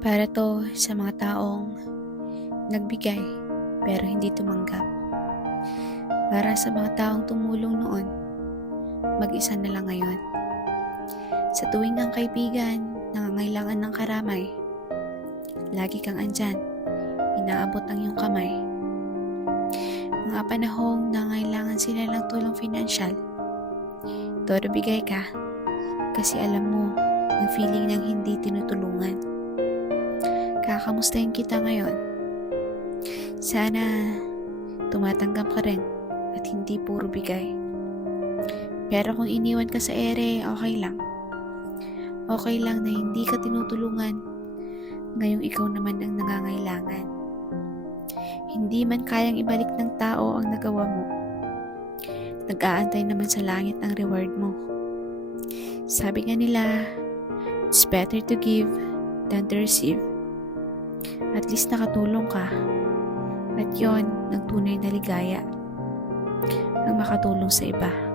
Para to sa mga taong nagbigay pero hindi tumanggap. Para sa mga taong tumulong noon, mag-isa na lang ngayon. Sa tuwing ang kaibigan nangangailangan ng karamay, lagi kang andyan, inaabot ang iyong kamay. Mga panahong nangangailangan sila ng tulong financial, todo bigay ka kasi alam mo ang feeling ng hindi tinutulungan. Kakamustahin kita ngayon. Sana tumatanggap ka rin at hindi puro bigay. Pero kung iniwan ka sa ere, okay lang. Okay lang na hindi ka tinutulungan ngayong ikaw naman ang nangangailangan. Hindi man kayang ibalik ng tao ang nagawa mo, nag-aantay naman sa langit ang reward mo. Sabi nga nila, it's better to give than to receive. At least nakatulong ka. At yon ang tunay na ligaya, ang makatulong sa iba.